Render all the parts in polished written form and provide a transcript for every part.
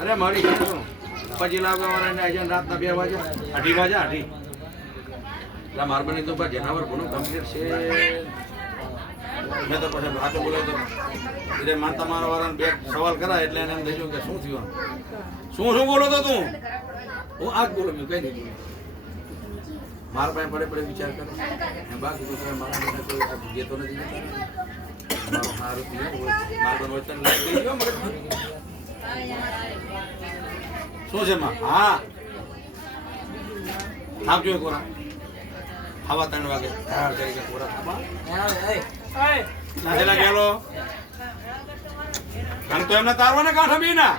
અરે મારી પછી લાવવા રાતના 2 વાગે 2:30 વાગે 2:30 માર બની તો જનાવર ઘણું કમ્પ્લીટ છે. મેં તો પછી વાતો બોલાય તો એટલે માનતા મારા વાળાને 2 સવાલ કરાય એટલે એને એમ થઈ ગયું કે શું થયું શું બોલો તો તું હું આજ બોલો કઈ નહીં બોલું મારા પાસે પડે વિચાર કરે બાકી તો મારા મને કોઈ જેતો નથી શું છે માં? હા આપજો કોરા ખાવા 3 વાગે ગયેલો કામ તો એમને તારવાના કાંઠા બી ના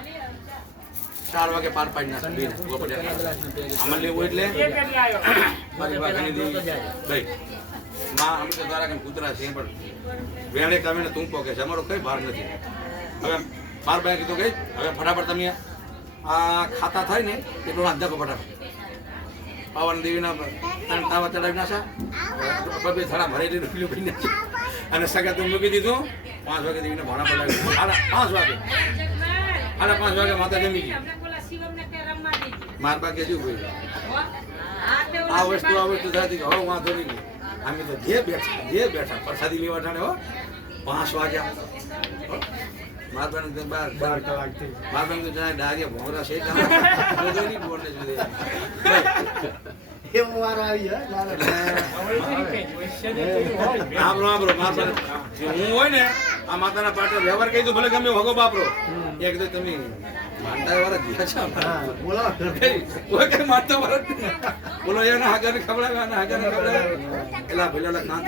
4 વાગે પાર પાડી ના અમલ લેવું એટલે અમે તો તારા કૂતરા છે પણ વેણે કામે તું પોકે છે અમારો કઈ ભાર નથી. હવે 12 વાગે કીધું ગઈ હવે ફટાફટ તમે આ ખાતા થાય ને એટલું રાંધા ફટાફટ પાવન દેવીના 3 તાવા ચડાવી નાખા 2 થાળા ભરેલી રોટલી બની નાખી અને સગા તું મૂકી દીધું 5 વાગે દેવીને ભણા પડાવી 5 વાગે 5 વાગે માતા જમી ગઈ માર બાકી હજુ ભાઈ આ વસ્તુ થતી હવે વાંધો નહીં અમે તો જે બેઠા પ્રસાદી લેવા ટાણે હો 5 વાગ્યા મારબાન તો 12 કલાક થી મારબાન તો જાય ડારિયા ભોંગરા છે જોજો ની બોલને જોડે એ મારા આવી આબરો મારબાન હું હોય ને આ માતાના પાટે વ્યવહાર કહી દઉં ભલે ગમે ભગો બાપરો એક તો તમે માનતા વાળા દીયા છે બોલો કોઈ કઈ માનતા વાળા બોલો એના હાગર ખબડાવે એના હાગર ખબડાવે એલા ભલેલા કાંત